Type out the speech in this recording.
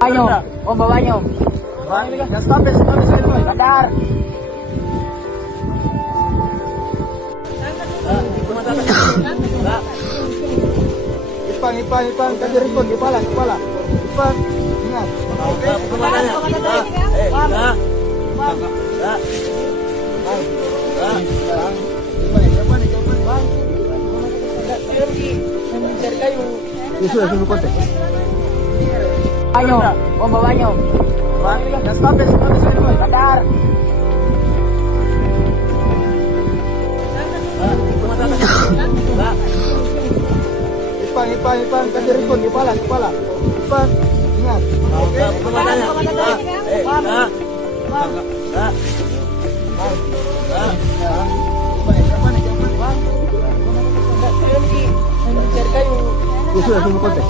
Banyo. Oh, babanyo. Stop it, boy. Sadar. Ipang. Tadi record, kepala. Ipang, ingat. Sudah kontak. Banyo. Oh, babanyo. Stop it, boy. Sadar. Ipang. Tadi record, kepala. Ipang, ingat. Sudah kontak.